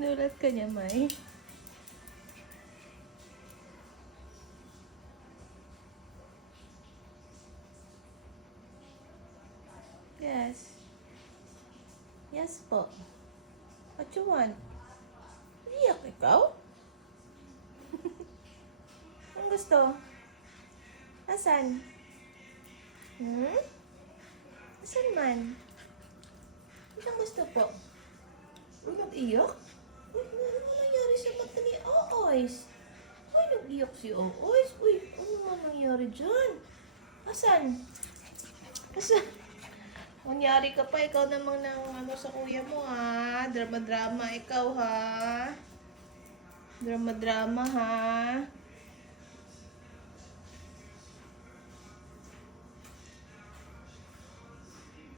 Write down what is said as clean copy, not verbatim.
Ginulat ka niya, May. Yes. Yes po. What you want? Iyak ikaw? Ang gusto? Asan? Asan man? Anong gusto po? Uy, nag-iyak? Uy, ano nangyari sa mata ni Ooys? Uy, nag-iyak si Ooys. Uy, ano nga nangyari dyan? Asan? Asan? Kunyari ka pa, ikaw namang ano sa kuya mo ha. Drama-drama ikaw ha. Drama-drama ha.